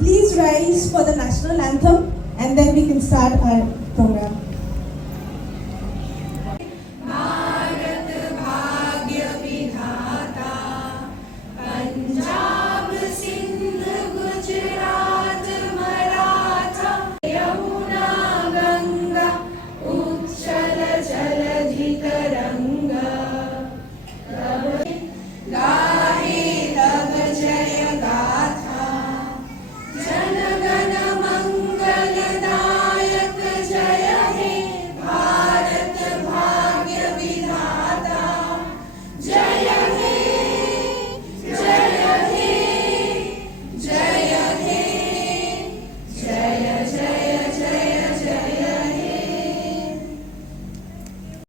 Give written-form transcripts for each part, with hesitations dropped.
Please rise for the national anthem and then we can start our program.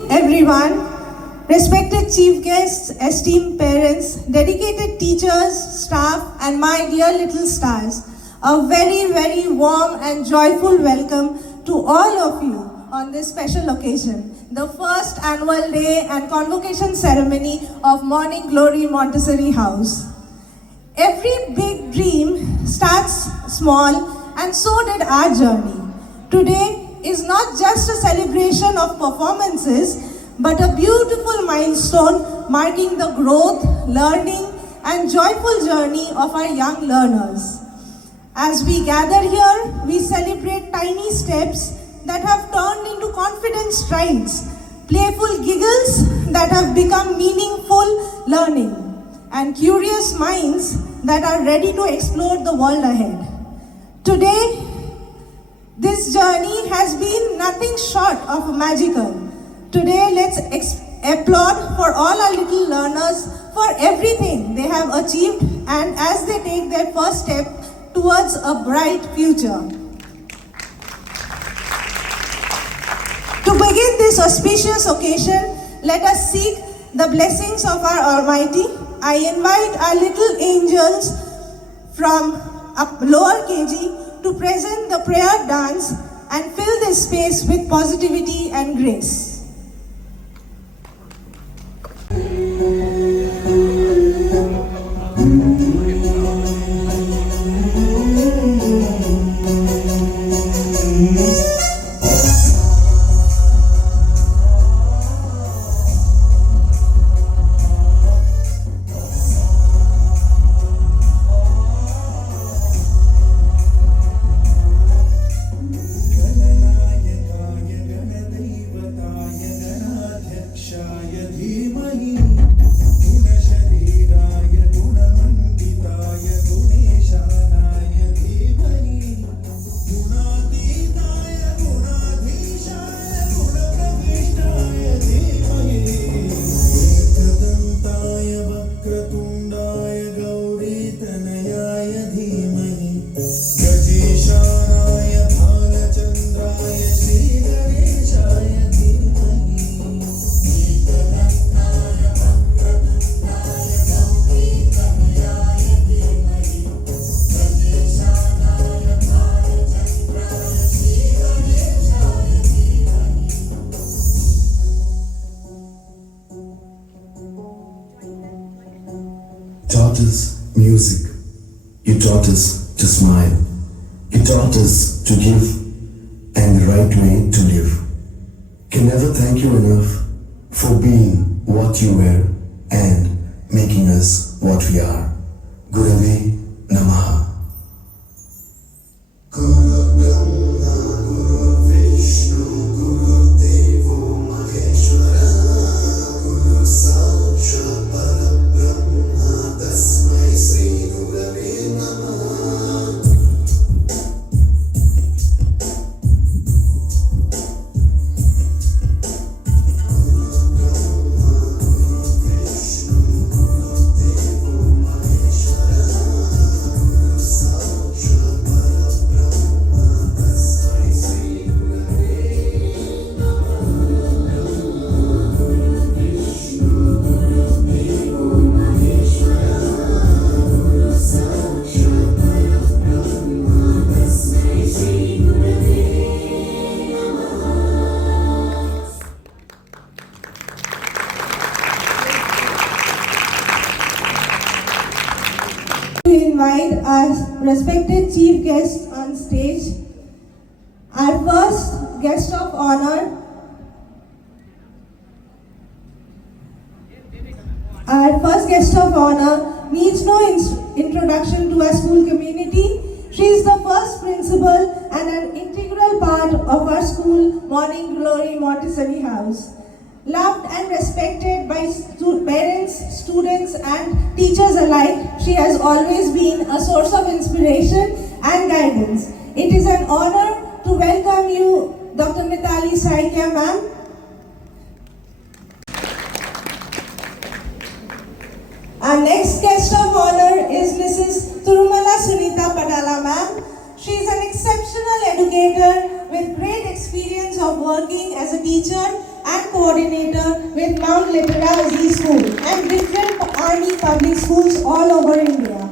Everyone, respected chief guests, esteemed parents, dedicated teachers, staff, and my dear little stars, a very, very warm and joyful welcome to all of you on this special occasion, the first annual day and convocation ceremony of Morning Glory Montessori House. Every big dream starts small, and so did our journey. Today is not just a celebration of performances, but a beautiful milestone marking the growth, learning, and joyful journey of our young learners. As we gather here, we celebrate tiny steps that have turned into confident strides, playful giggles that have become meaningful learning, and curious minds that are ready to explore the world ahead. Today, this journey has been nothing short of magical. Today, let's applaud for all our little learners for everything they have achieved and as they take their first step towards a bright future. To begin this auspicious occasion, let us seek the blessings of our Almighty. I invite our little angels from lower KG to present the prayer dance and fill this space with positivity and grace. Taught us music, you taught us to smile, you taught us to give and the right way to live. Can never thank you enough for being what you were and making us what we are. Gurave Namaha. Guru Brahma, Guru Vishnu, Guru Devo Maheshwara, Guru Sakshat Parabrahma, Tasmai Sri Gurave Namaha. Guru respected chief guests on stage. Our first guest of honor, needs no introduction to our school community. She is the first principal and an integral part of our school, Morning Glory Montessori House. Loved and respected by parents, students and teachers alike, she has always been a source of inspiration and guidance. It is an honor to welcome you, Dr. Mitali Saikia ma'am. Our next guest of honor is Mrs. Turumala Sunita Padala ma'am. She is an exceptional educator with great experience of working as a teacher and coordinator with Mount Litera Z School and different army public schools all over India.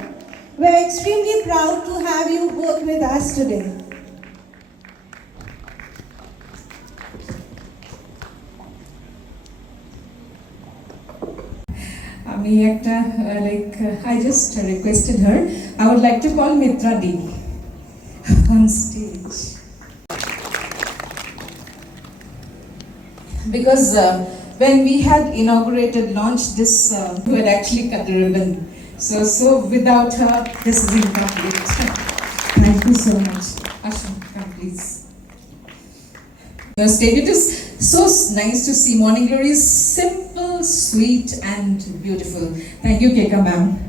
We are extremely proud to have you both with us today. I just requested her. I would like to call Mitra D on stage. Because when we had launched this, we had actually cut the ribbon. So without her, this is incomplete. Thank you so much. Ashwin, come please. Your stage, it is so nice to see Morning Glory is simple, sweet and beautiful. Thank you, Keka ma'am.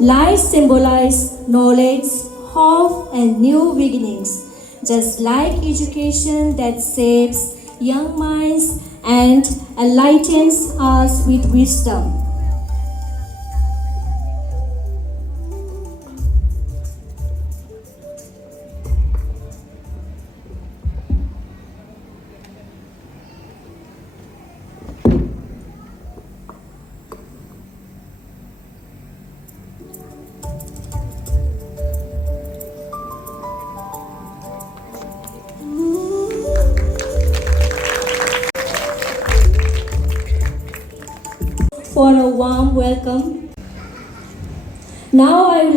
Life symbolizes knowledge, hope, and new beginnings, just like education that shapes young minds and enlightens us with wisdom. For a warm welcome. Now I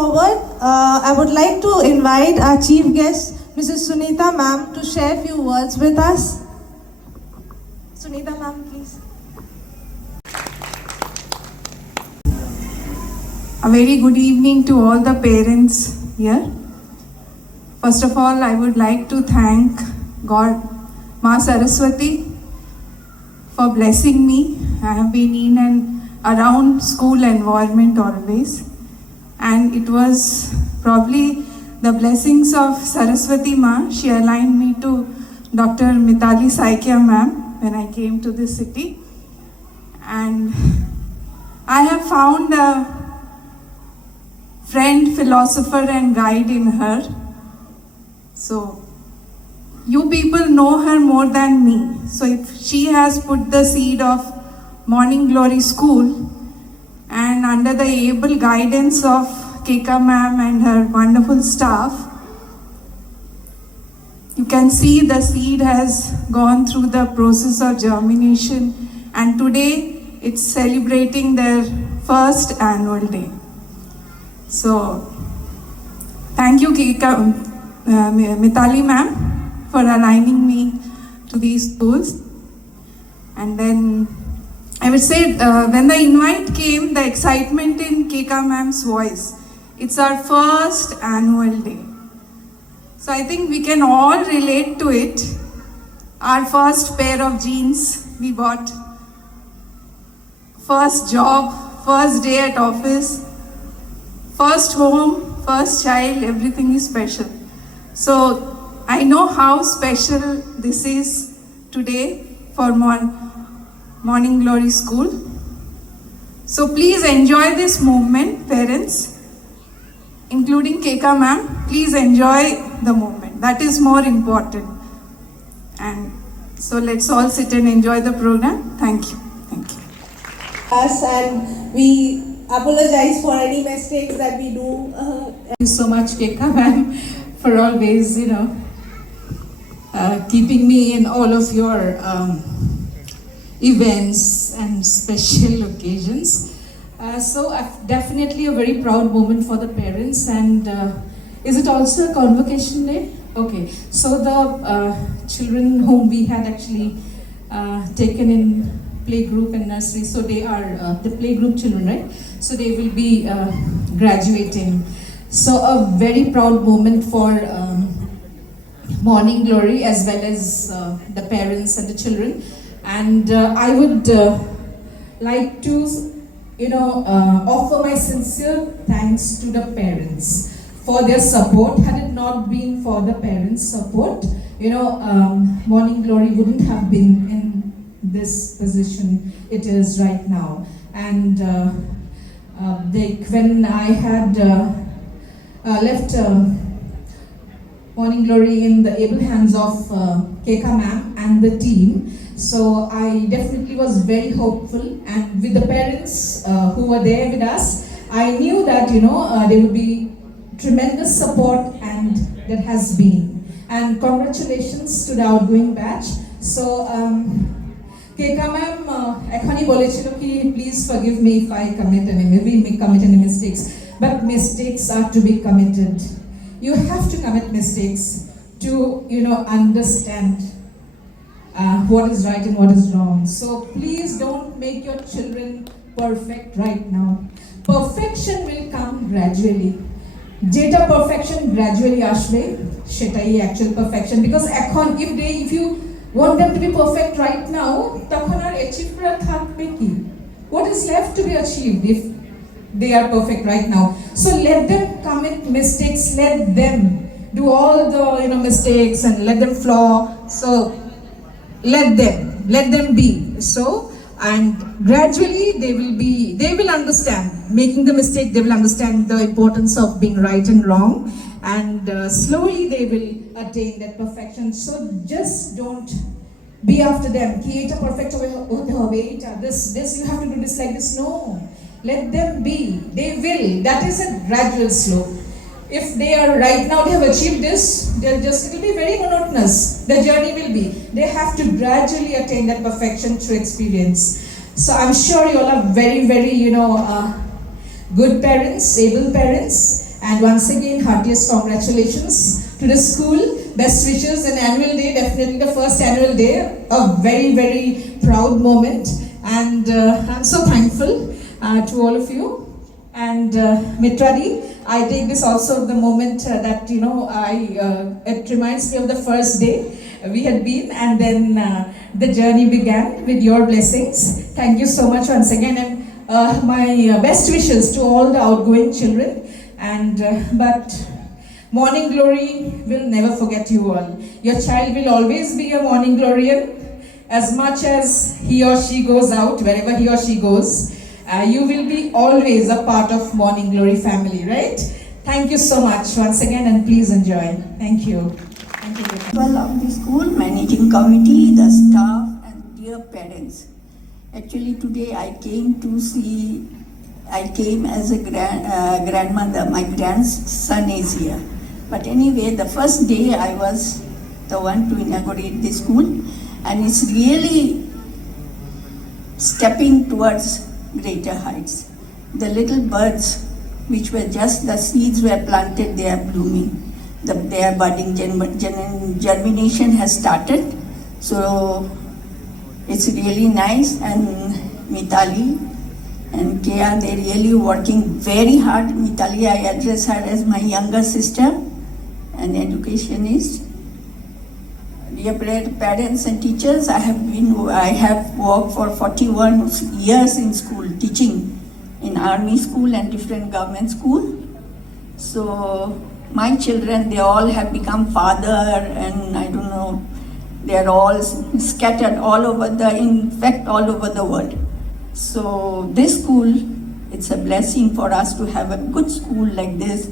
forward, I would like to invite our chief guest, Mrs. Sunita ma'am, to share a few words with us. Sunita ma'am, please. A very good evening to all the parents here. First of all, I would like to thank God, Ma Saraswati, for blessing me. I have been in and around school environment always, and it was probably the blessings of Saraswati Ma. She aligned me to Dr. Mitali Saikia ma'am when I came to this city, and I have found a friend, philosopher and guide in her. So you people know her more than me. So if she has put the seed of Morning Glory School, and under the able guidance of Keka ma'am and her wonderful staff, you can see the seed has gone through the process of germination, and today it's celebrating their first annual day. So, thank you Mitali ma'am for aligning me to these schools. And then I would say when the invite came, the excitement in Keka ma'am's voice. It's our first annual day. So I think we can all relate to it. Our first pair of jeans we bought, first job, first day at office, first home, first child, everything is special. So I know how special this is today for Morning Glory School. So please enjoy this movement, parents, including Keka ma'am. Please enjoy the movement. That is more important. And so let's all sit and enjoy the program. Thank you. Thank you. Us, and we apologize for any mistakes that we do. Thank you so much, Keka ma'am, for always, keeping me in all of your events and special occasions. So definitely a very proud moment for the parents. And is it also a convocation day? Okay, so the children whom we had actually taken in playgroup and nursery, so they are the playgroup children, right? So they will be graduating. So a very proud moment for Morning Glory as well as the parents and the children. And I would like to, offer my sincere thanks to the parents for their support. Had it not been for the parents' support, Morning Glory wouldn't have been in this position it is right now. And when I had left Morning Glory in the able hands of Keka ma'am and the team, so I definitely was very hopeful, and with the parents who were there with us, I knew that there would be tremendous support, and there has been. And congratulations to the outgoing batch. So Keka ma'am ekhoni bolechilo ki please forgive me if I commit any mistakes, but mistakes are to be committed. You have to commit mistakes to understand what is right and what is wrong. So please don't make your children perfect right now. Perfection will come gradually. Data perfection gradually ashbe, shetai actual perfection. Because if you want them to be perfect right now, what is left to be achieved if they are perfect right now? So let them commit mistakes, let them do all the mistakes and let them flaw. So let them be. So, and gradually they will understand. Making the mistake, they will understand the importance of being right and wrong, and slowly they will attain that perfection. So just don't be after them. This you have to do this like this. No, let them be. They will. That is a gradual slope. If they are right now, they have achieved this, it will be very monotonous. The journey will be. They have to gradually attain that perfection through experience. So I'm sure you all are very, very, good parents, able parents. And once again, heartiest congratulations to the school. Best wishes and annual day, definitely the first annual day, a very, very proud moment. And I'm so thankful to all of you. And Mitradi, I take this also the moment that, you know, it reminds me of the first day we had been, and then the journey began with your blessings. Thank you so much once again, and my best wishes to all the outgoing children. And but Morning Glory will never forget you all. Your child will always be a Morning Glorian. As much as he or she goes out, wherever he or she goes, you will be always a part of Morning Glory family, right? Thank you so much once again, and please enjoy. Thank you. Thank you. Principal of the school, managing committee, the staff, and dear parents. Actually, today I came as a grandmother. My grandson is here. But anyway, the first day I was the one to inaugurate the school, and it's really stepping towards greater heights. The little birds, which were just the seeds were planted, they are blooming. Their budding germination has started. So it's really nice. And Mitali and Kea, they're really working very hard. Mitali, I address her as my younger sister and educationist. Dear parents and teachers, I have worked for 41 years in school, teaching in army school and different government school. So my children, they all have become father, and I don't know, they are all scattered all over all over the world. So this school, it's a blessing for us to have a good school like this.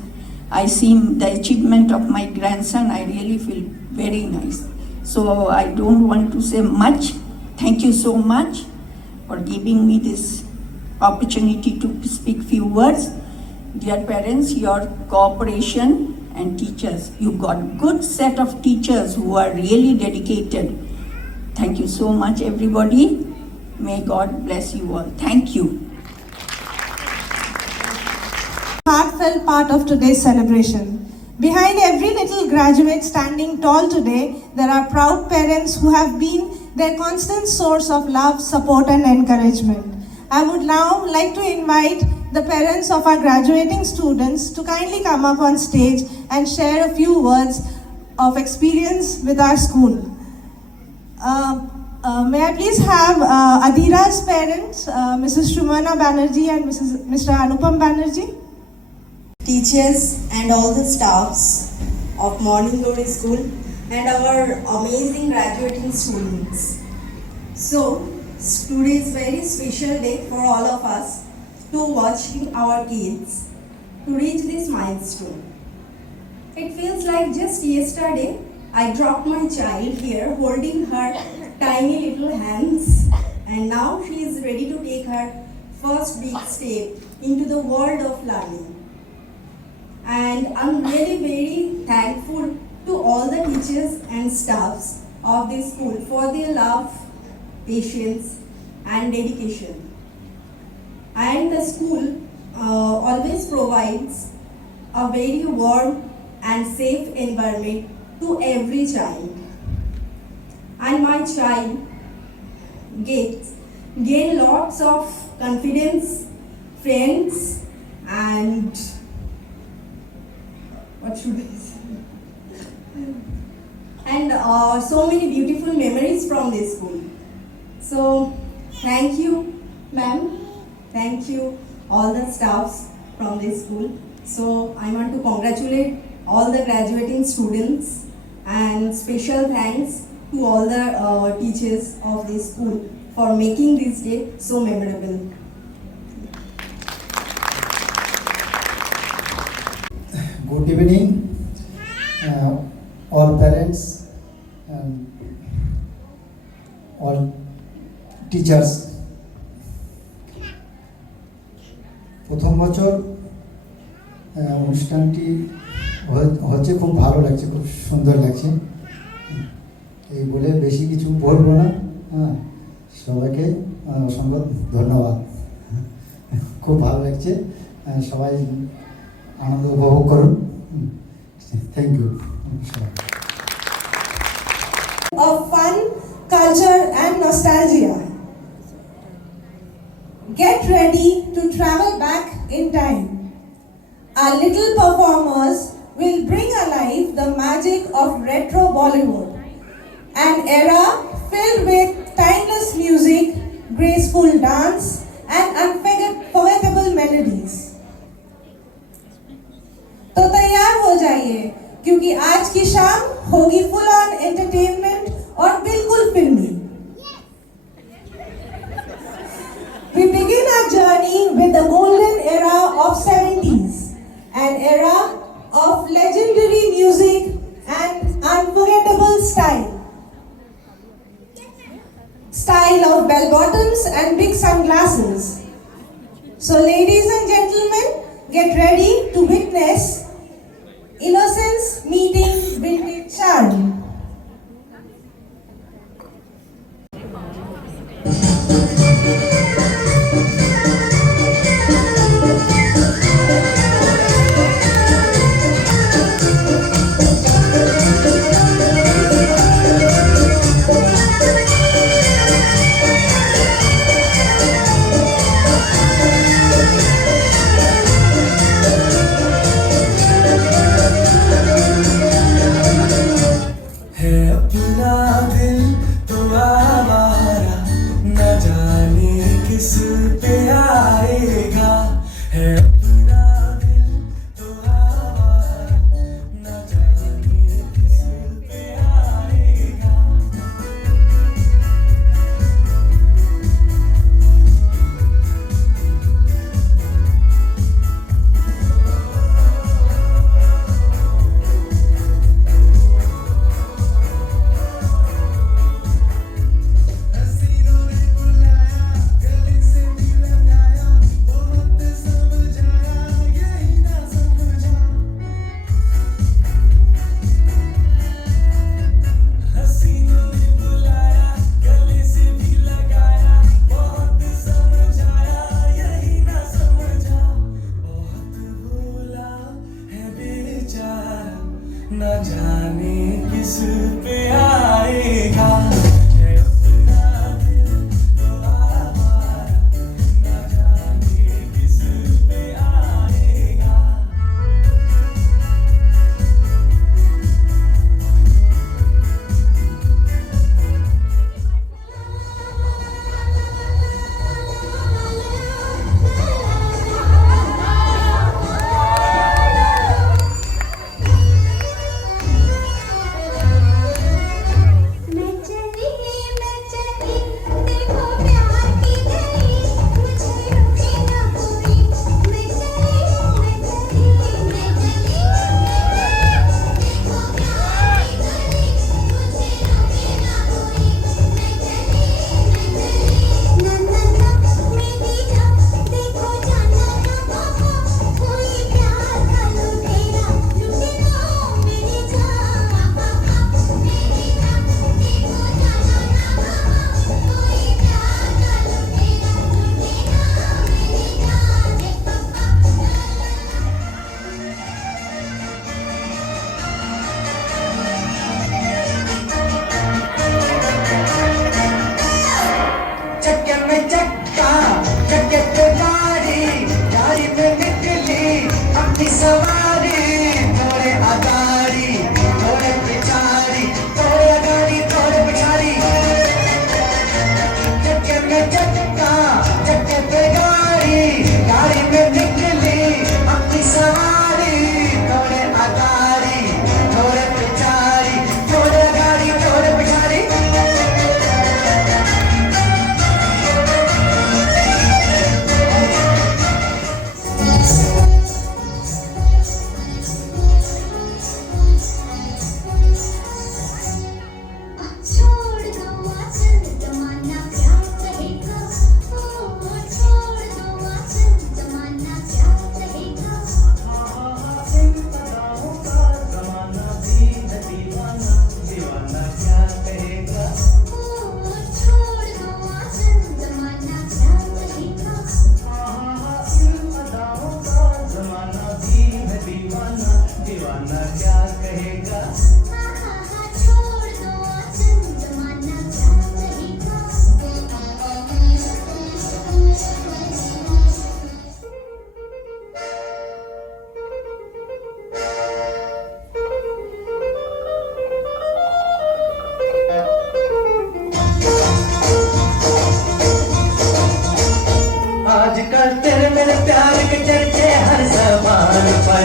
I see the achievement of my grandson, I really feel very nice. So I don't want to say much. Thank you so much for giving me this opportunity to speak few words. Dear parents, your cooperation, and teachers, you got good set of teachers who are really dedicated. Thank you so much, everybody. May God bless you all. Thank you. Heartfelt part of today's celebration. Behind every little graduate standing tall today, there are proud parents who have been their constant source of love, support, and encouragement. I would now like to invite the parents of our graduating students to kindly come up on stage and share a few words of experience with our school. May I please have Adhira's parents, Mrs. Shumana Banerjee and Mr. Anupam Banerjee. Teachers and all the staffs of Morning Glory School and our amazing graduating students. So, today is very special day for all of us to watching our kids to reach this milestone. It feels like just yesterday I dropped my child here holding her tiny little hands, and now she is ready to take her first big step into the world of learning. And I'm really very thankful to all the teachers and staffs of this school for their love, patience, and dedication. And the school always provides a very warm and safe environment to every child. And my child gain lots of confidence, friends, and what should I say? And so many beautiful memories from this school. So thank you, ma'am. Thank you, all the staffs from this school. So I want to congratulate all the graduating students, and special thanks to all the teachers of this school for making this day so memorable. Good evening, all parents and all teachers. প্রথম বছর অনুষ্ঠানটি হচ্ছে, খুব ভালো লাগছে, খুব সুন্দর লাগছে। এই বলে বেশি কিছু বলবো না। সবাইকে অসংখ্য ধন্যবাদ। খুব ভালো লাগছে, সবাই আনন্দ উপভোগ করুন। Thank you. Of fun, culture and nostalgia. Get ready to travel back in time. Our little performers will bring alive the magic of retro Bollywood, an era filled with timeless music, graceful dance and unforgettable melodies. तो तैयार हो जाइए क्योंकि आज की शाम होगी full on entertainment और बिल्कुल फिल्मी। We begin our journey with the golden era of 70s, an era of legendary music and unforgettable style. Style of bell bottoms and big sunglasses. So ladies and gentlemen, get ready to witness innocence meeting vintage charm. है अपना दिल तो आवारा, न जाने किस पे आएगा। है अपना दिल तो आवारा, न जाने किस पे आएगा। हसीनों ने बुलाया, गले से भी लगाया, बहुत समझाया, यही ना समझा। हसीनों ने बुलाया, गले से भी लगाया, बहुत समझाया, यही ना समझा। बहुत भोला है बेचारा, न जाने किस पे आएगा। है अपना दिल तो आवारा, न जाने किस पे आएगा।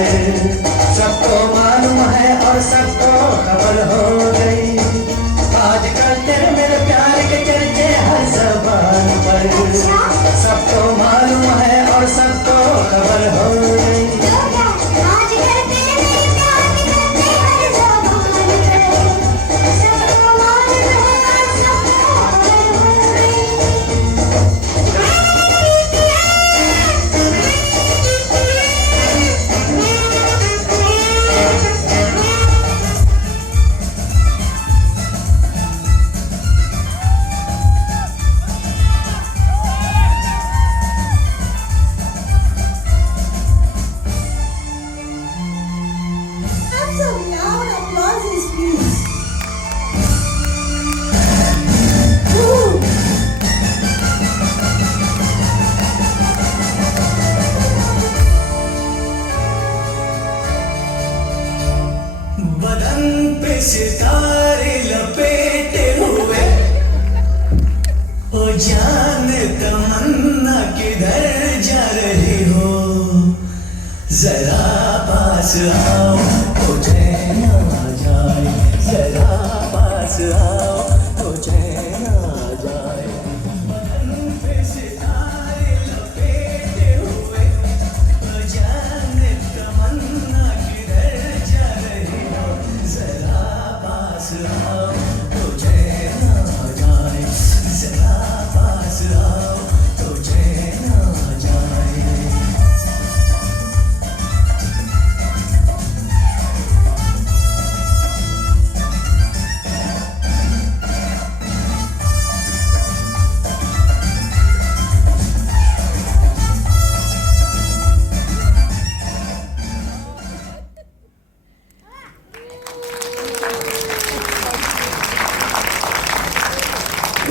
सबको मालूम है और सबको खबर हो गई, आजकल तेरे मेरे प्यार के चर्चे हर ज़बान पर, सबको मालूम है और सबको खबर हो गई। Have some loud applauses, please. Woo. बदन पे सितारे लपेटे हुए, ओ जान तमन्ना किधर जा रही हो, जरा पास आओ तो चैन आ जाए, जरा पास आओ तो चैन आ जाए। बदन पे सितारे लपेटे हुए, ओ जान तमन्ना किधर जा रही हो, जरा पास आओ तो चैन आ जाए, जरा पास आओ तो चैन आ जाए।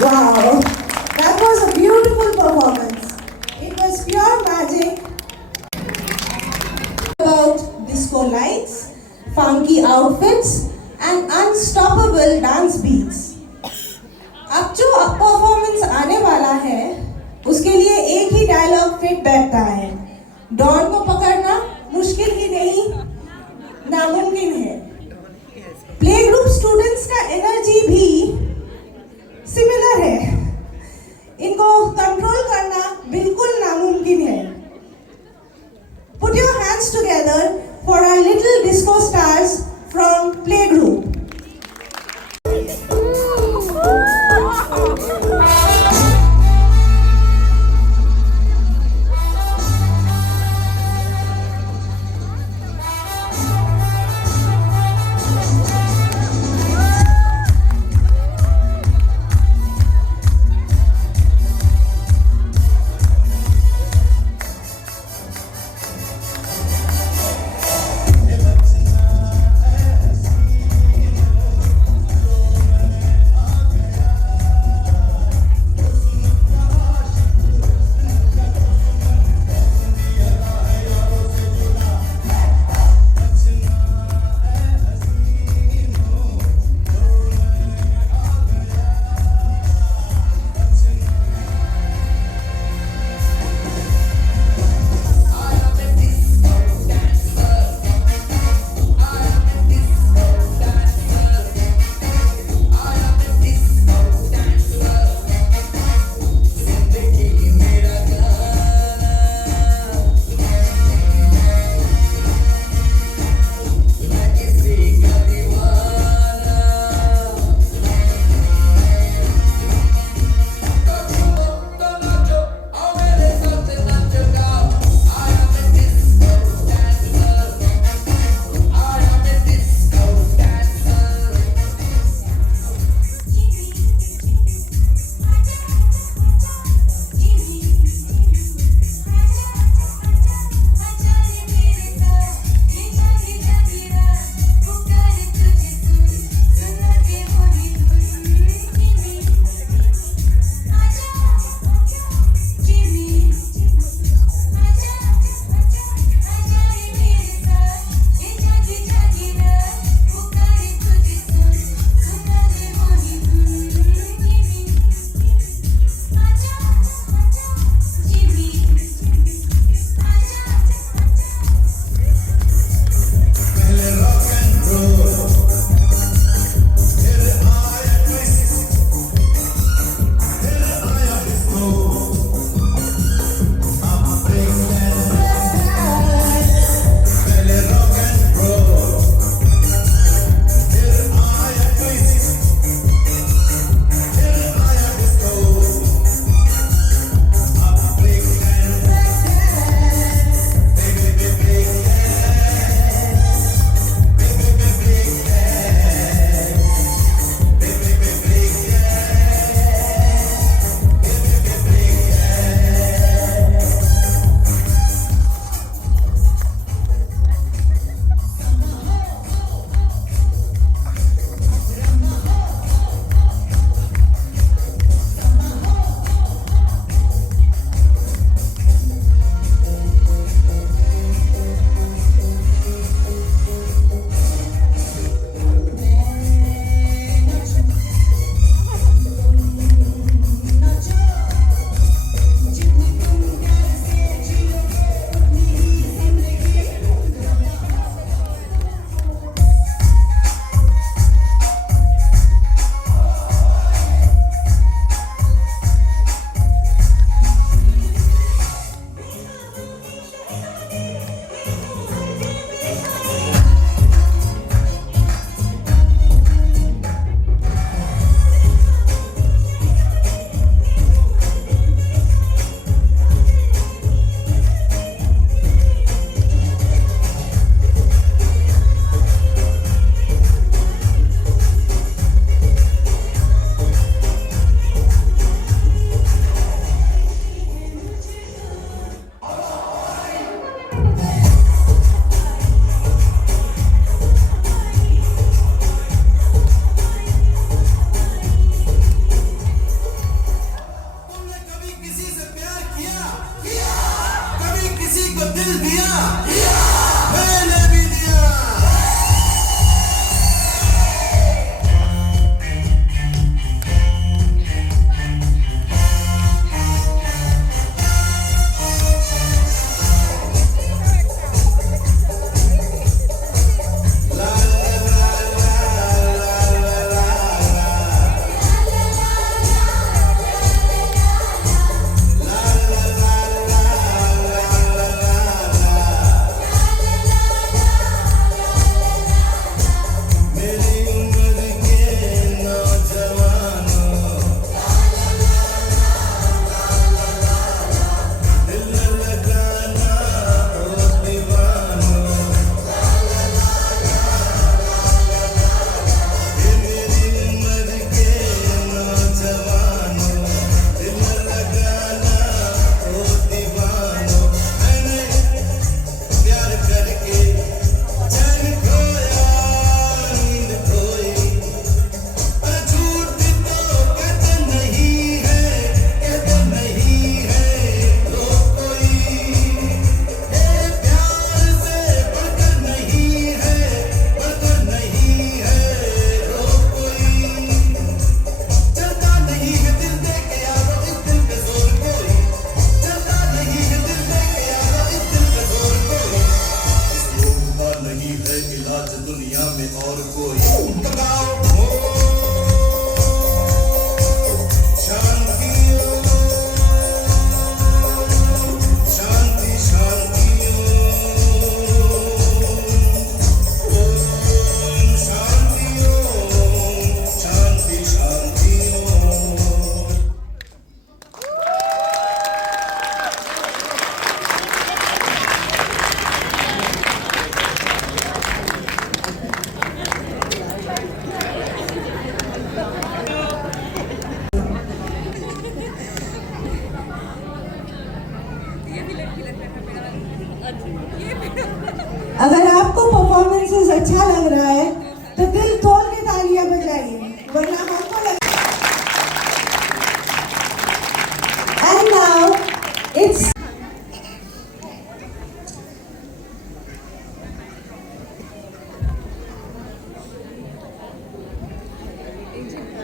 Wow, that was a beautiful performance. It was pure magic. About disco lights, funky outfits, and unstoppable dance beats. अब जो परफॉर्मेंस आने वाला है, उसके लिए एक ही डायलॉग फिट बैठता है। डॉन को पकड़ना मुश्किल ही नहीं, नामुमकिन है। प्ले ग्रुप स्टूडेंट्स का एनर्जी भी सिमिलर है, इनको कंट्रोल करना बिल्कुल नामुमकिन है। Put your hands together for our little disco stars from Playgroup.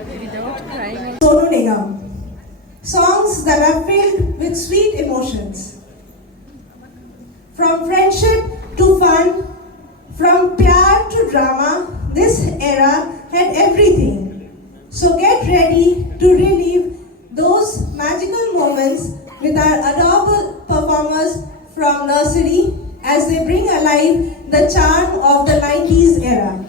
Sonu Nigam. Songs that are filled with sweet emotions. From friendship to fun, from pyar to drama, this era had everything. So get ready to relive those magical moments with our adorable performers from nursery as they bring alive the charm of the 90s era.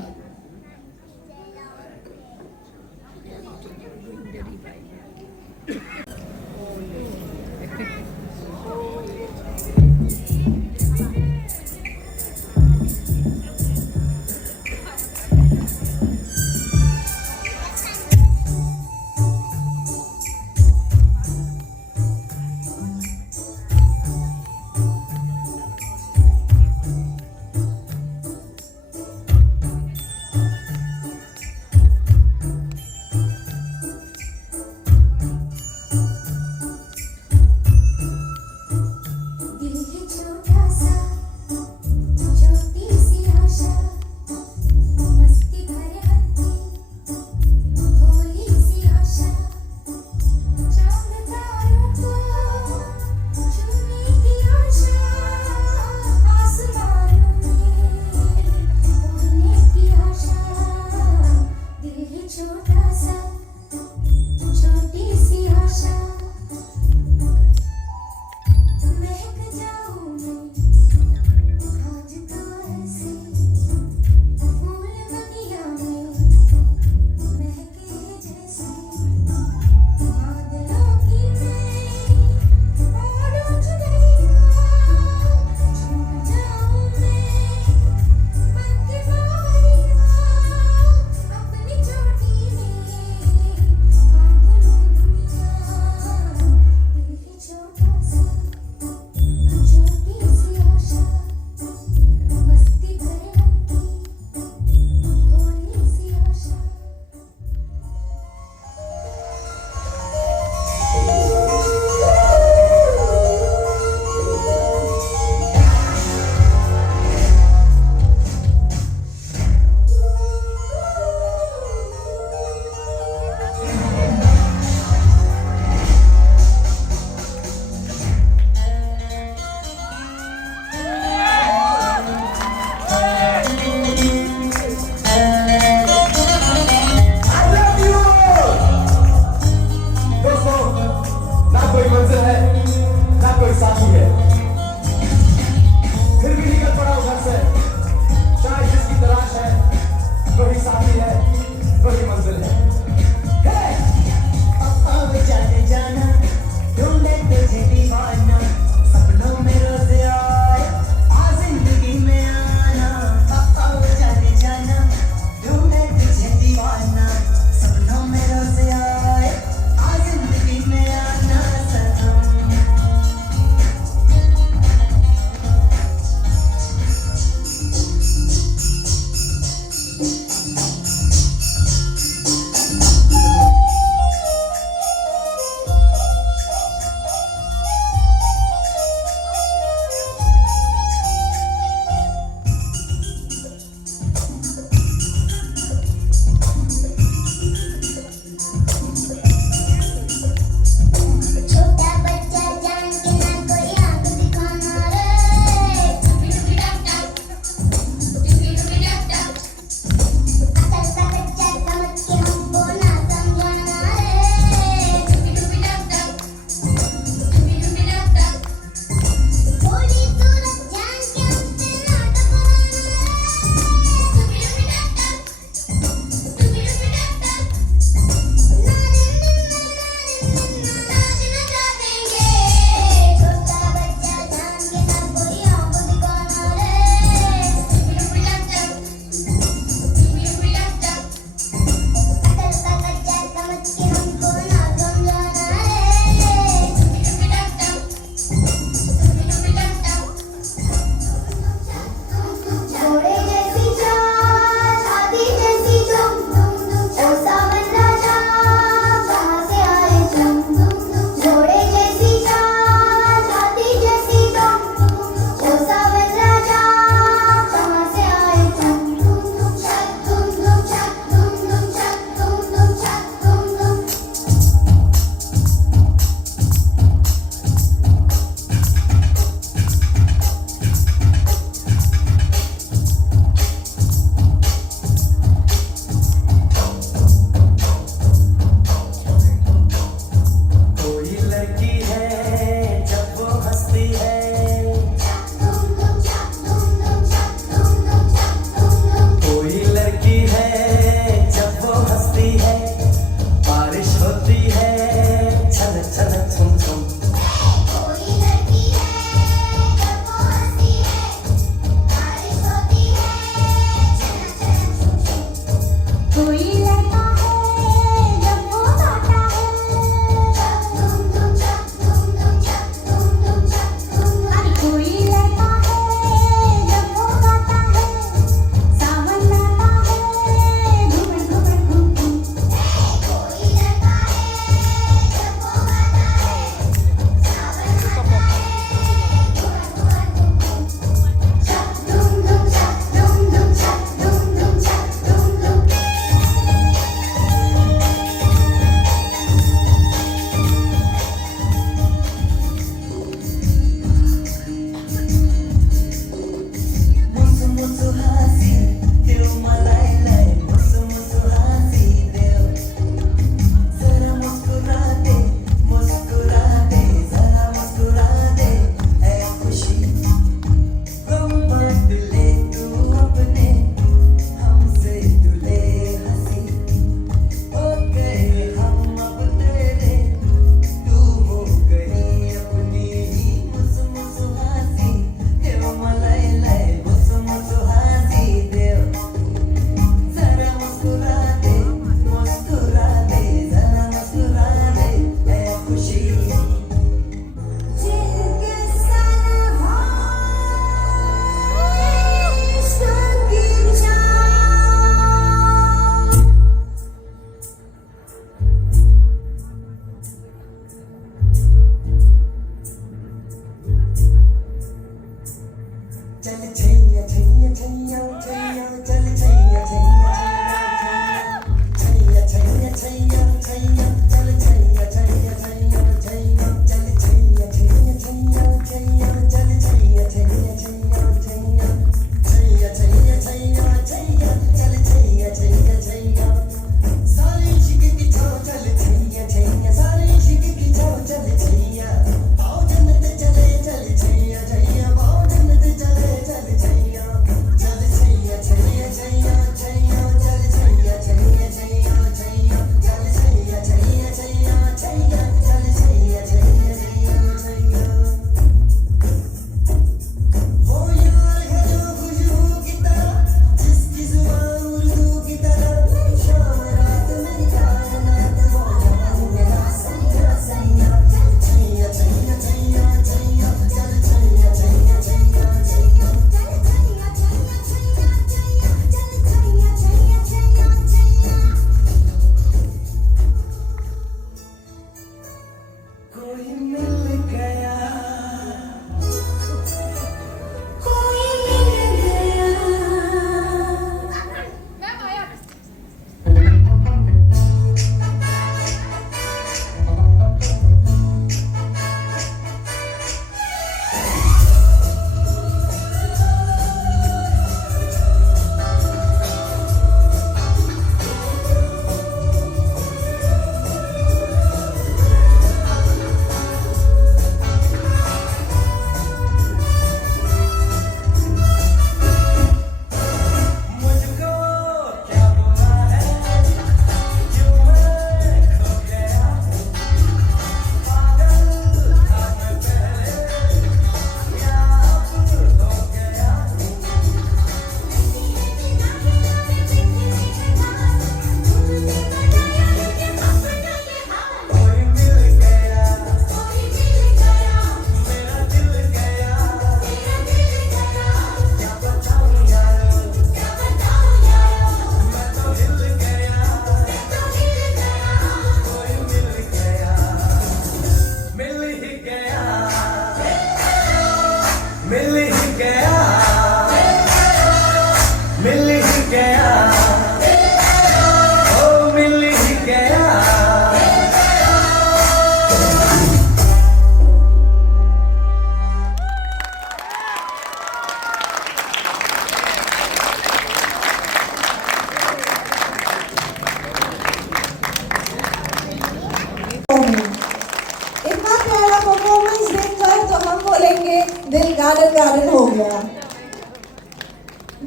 दिल garden garden हो गया.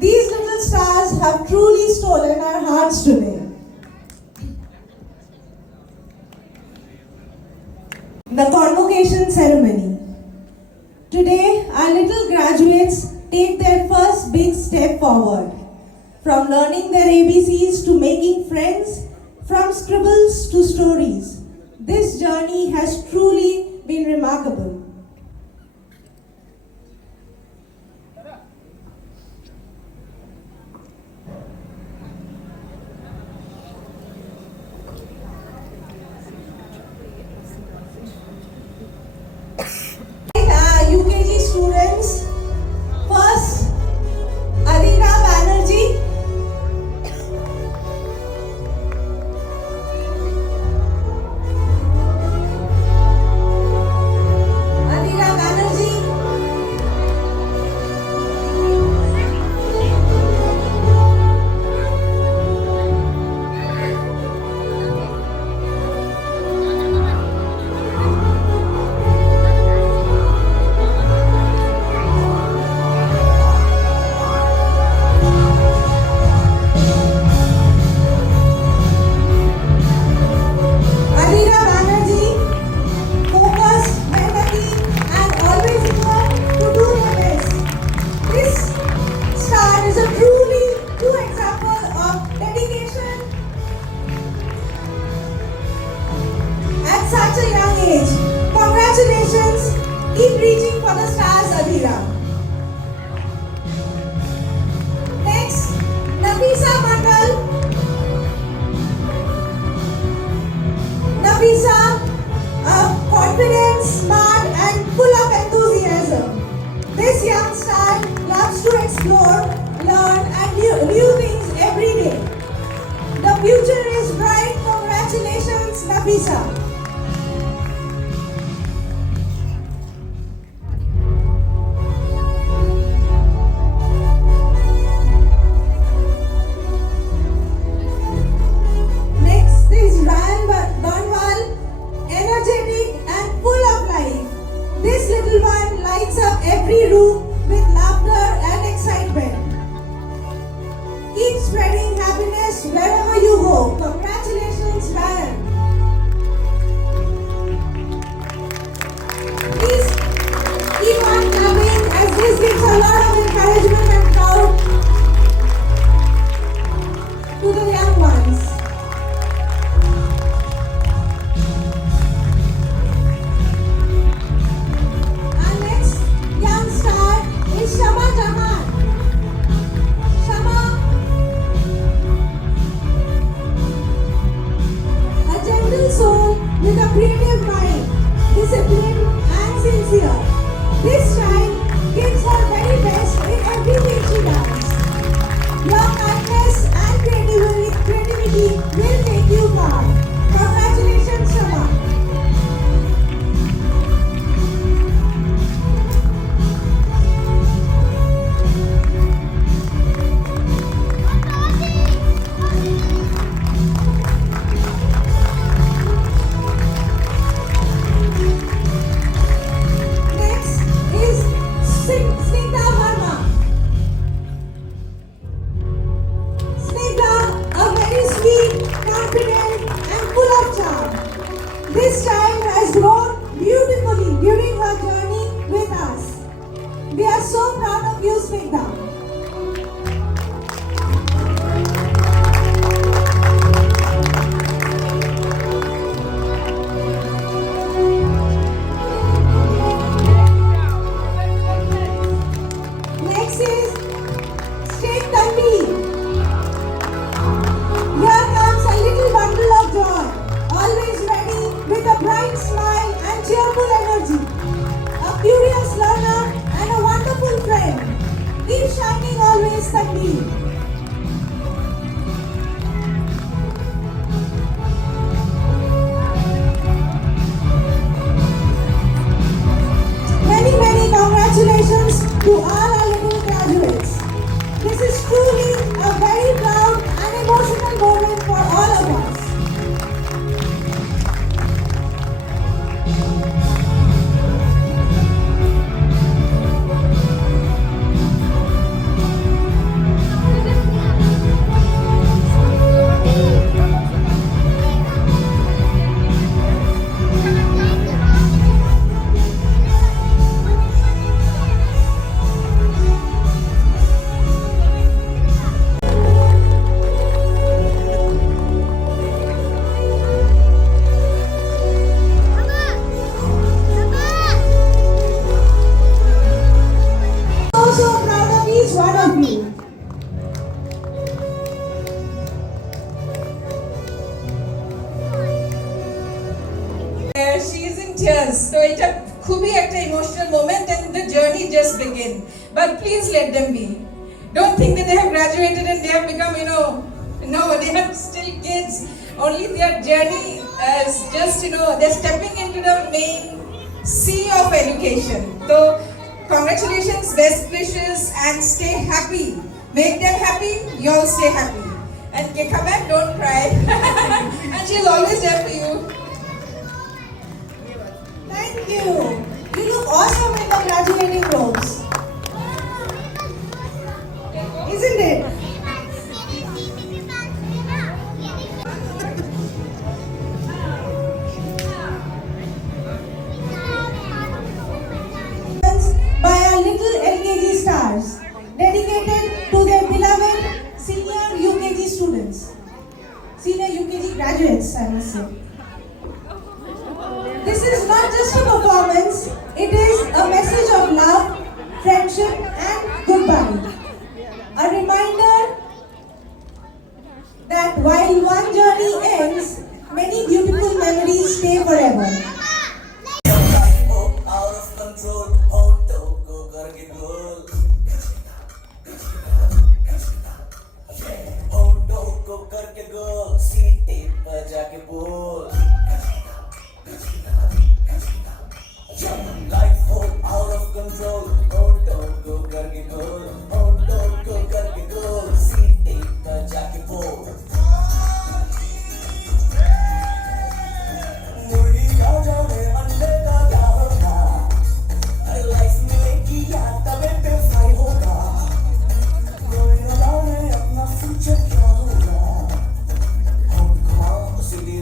These little stars have truly stolen our hearts today. The convocation ceremony. Today, our little graduates take their first big step forward. From learning their ABCs to making friends, from scribbles to stories. This journey has truly been remarkable. UKG students, first Adira Banerjee, Adira Banerjee, Adira Banerjee, focused, Mehnati, and always eager to do their best. This star is a truly true example of dedication at such a young age. Congratulations! Keep reaching for the stars, Adira. Next, Nafisa Mandal. Nafisa, confident, smart, and full of enthusiasm. This young star loves to explore, learn, and new things every day. The future is bright. Congratulations, Nafisa. Next is Ryan Banwal, energetic and full of life. This little one lights up every room with laughter and excitement. Keep spreading happiness wherever you go. Congratulations, Ryan. Please keep on clapping as this gives a lot of encouragement and proud to the young ones. Our next young star is Shama Jahan. Shama, a gentle soul with a creative mind, disciplined and sincere. This child gives her very best in everything she does. Your kindness and creativity will take you far. Congratulations, Shama. Next is Snigdha Verma. Snigdha, a very sweet, confident, and full of charm. This child has grown beautifully during her journey with us. We are so proud of you, Snigdha. Next is Sheikh Tanvi. Here comes a little bundle of joy, always ready with a bright smile and cheerful energy. A curious learner and a wonderful friend. years. So it's a খুবই একটা emotional moment and the journey just begin. But please let them be. Don't think that they have graduated and they have become, no, they are still kids. Only their journey is just, they're stepping into the main sea of education. So, congratulations, best wishes, and stay happy. Make them happy, you all stay happy. And come back, don't cry. And she's always there for you. Thank you. You look awesome in the graduating robes. Isn't it? By our little LKG stars, dedicated to their beloved senior UKG students. Senior UKG graduates, I must say. This is not just a performance, it is a message of love, friendship, and goodbye. A reminder that while one journey ends, many beautiful memories stay forever. out of control, hoto ko karke gol, hoto ko karke gol, सीटे पर जाके बोल, life हो out of control, hoto ko karke gol, hoto ko karke gol, सीटे पर जाके बोल. मुर्गी खा जाओगे अंडे का क्या होगा, लाइफ मिलेगी या तबे पे फ्राई होगा, कोई न जाने अपना फ्यूचर क्या होगा, हम घुमाओ सीधी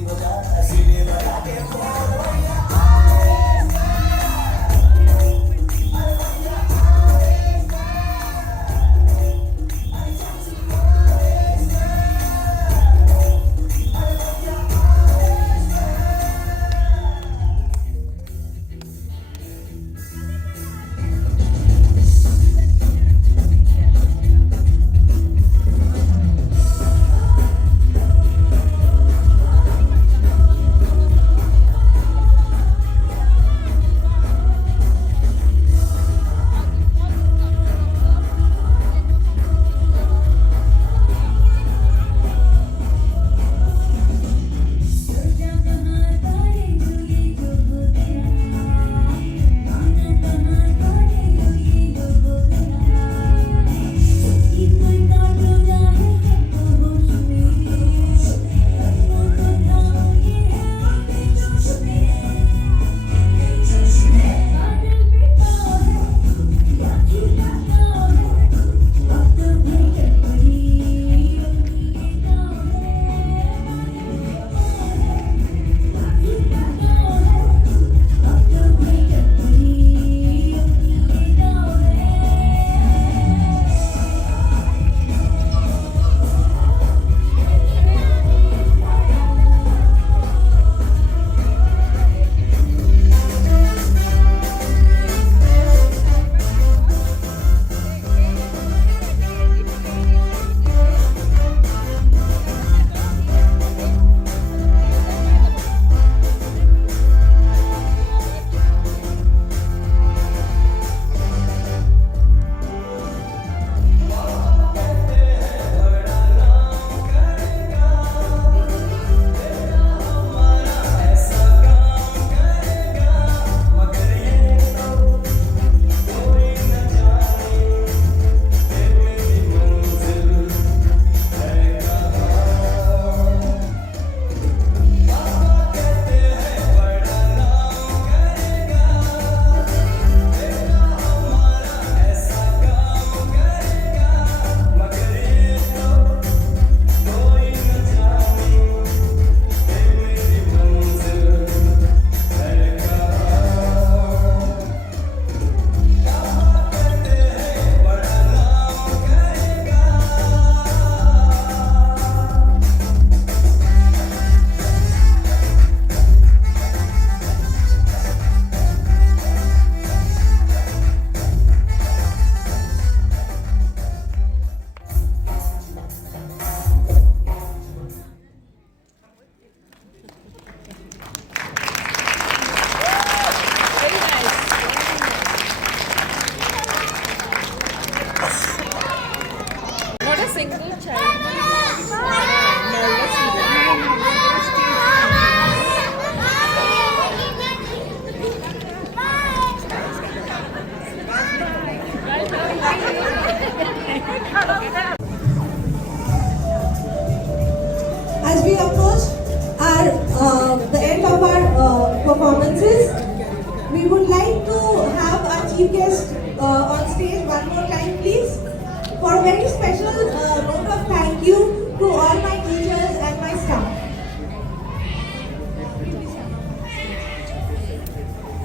a very special note of thank you to all my teachers and my staff.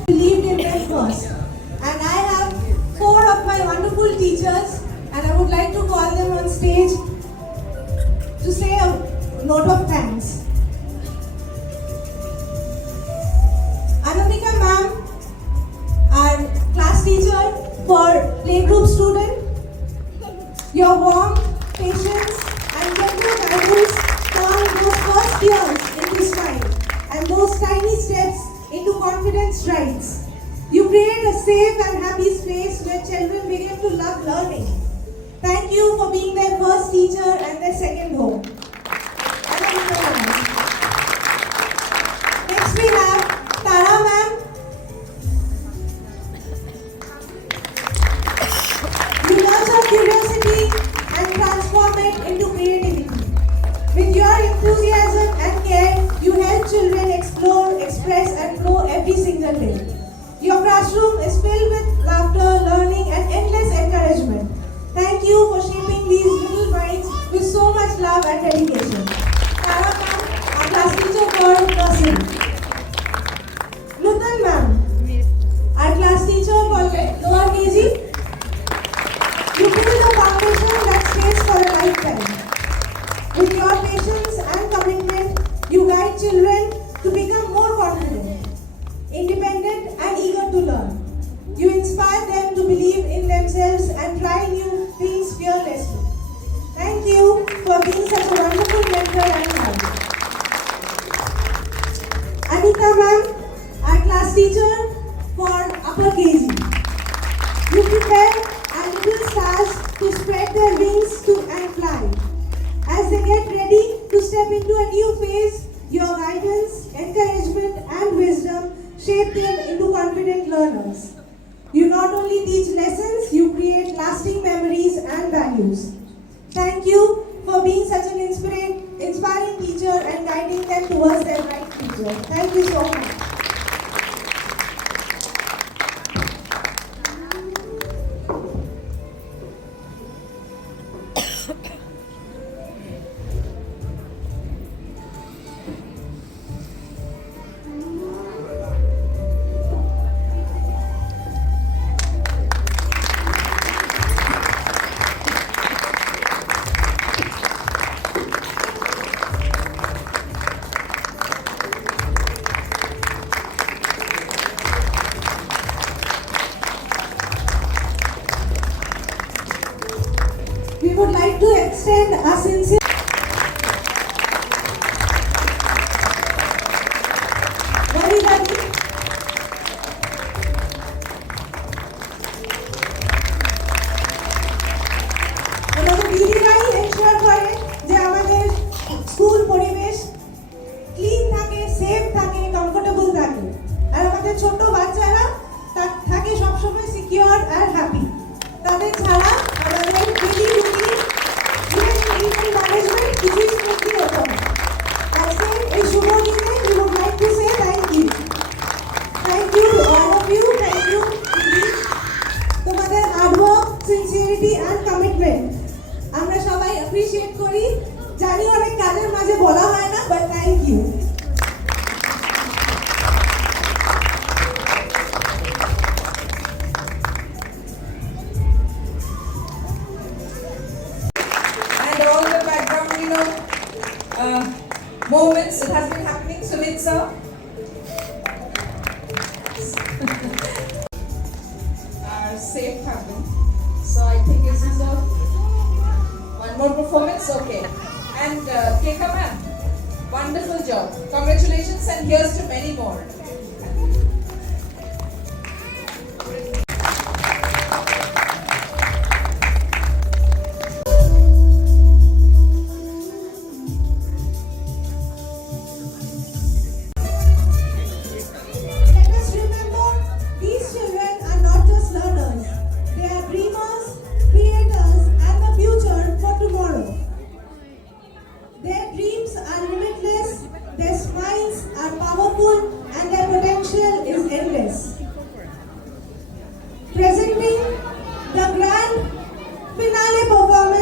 Believed in them first. And I have 4 of my wonderful teachers, and I would like to call them on stage to say a note of thanks. Anamika ma'am, our class teacher for playgroup student, your warmth, patience and gentle guidance turned those first years into smile and those tiny steps into confident strides. You create a safe and happy space where children begin to love learning. Thank you for being their first teacher and their second home. Next we have Tara ma'am. You nurture curiosity and transform it into creativity. With your enthusiasm and care, you help children explore, express and grow every single day. Your classroom is filled with laughter, learning and endless encouragement. Thank you for shaping these little minds with so much love and dedication. Tara ma'am, our class teacher for nursery. Nutan ma'am, our class teacher for lower KG. You build a foundation that stays for a lifetime. With your patience and commitment, you guide children to become more confident, independent and eager to learn. You inspire them to believe in themselves and try new things fearlessly. Thank you for being such a wonderful mentor and guide. Anita ma'am, our class teacher for upper KG. You prepare our little stars to spread their wings and fly. As they get ready to step into a new phase, your guidance, encouragement and wisdom shape them into confident learners. You not only teach lessons, you create lasting memories and values. Thank you for being such an inspiring teacher and guiding them towards their right future. Thank you so much. We would like to extend a sincere very দিদিরাই ensure করে যে আমাদের school পরিবেশ clean থাকে, safe থাকে, comfortable থাকে আর আমাদের ছোট বাচ্চারা থাকে সবসময় সিকিউর আর হ্যাপি। তাদের ছাড়া আমাদের ডেইলি রুটিন ইভেন ম্যানেজমেন্ট কিছুই স্মুথলি হতো না। আজকে এই শুভ দিনে we would like to say thank you. Thank you to all of you. Thank you তোমাদের hard work, sincerity and commitment আমরা সবাই অ্যাপ্রিশিয়েট করি। জানি অনেক কাজের মাঝে বলা হয় না, but thank you. Moments that has been happening. Sumit sir. Are safe happening. So I think this is one more performance. Okay. And Keka ma'am, wonderful job. Congratulations and here's to many more. Presenting the grand finale performance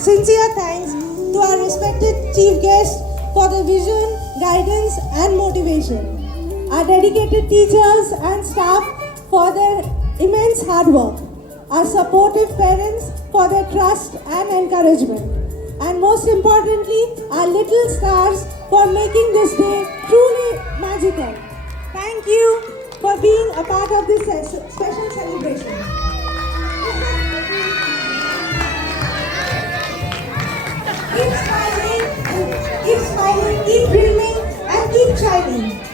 sincere thanks to our respected chief guest for the vision, guidance and motivation. Our dedicated teachers and staff for their immense hard work. Our supportive parents for their trust and encouragement. And most importantly, our little stars for making this day truly magical. Thank you for being a part of this special celebration. Keep smiling, keep dreaming, and keep shining.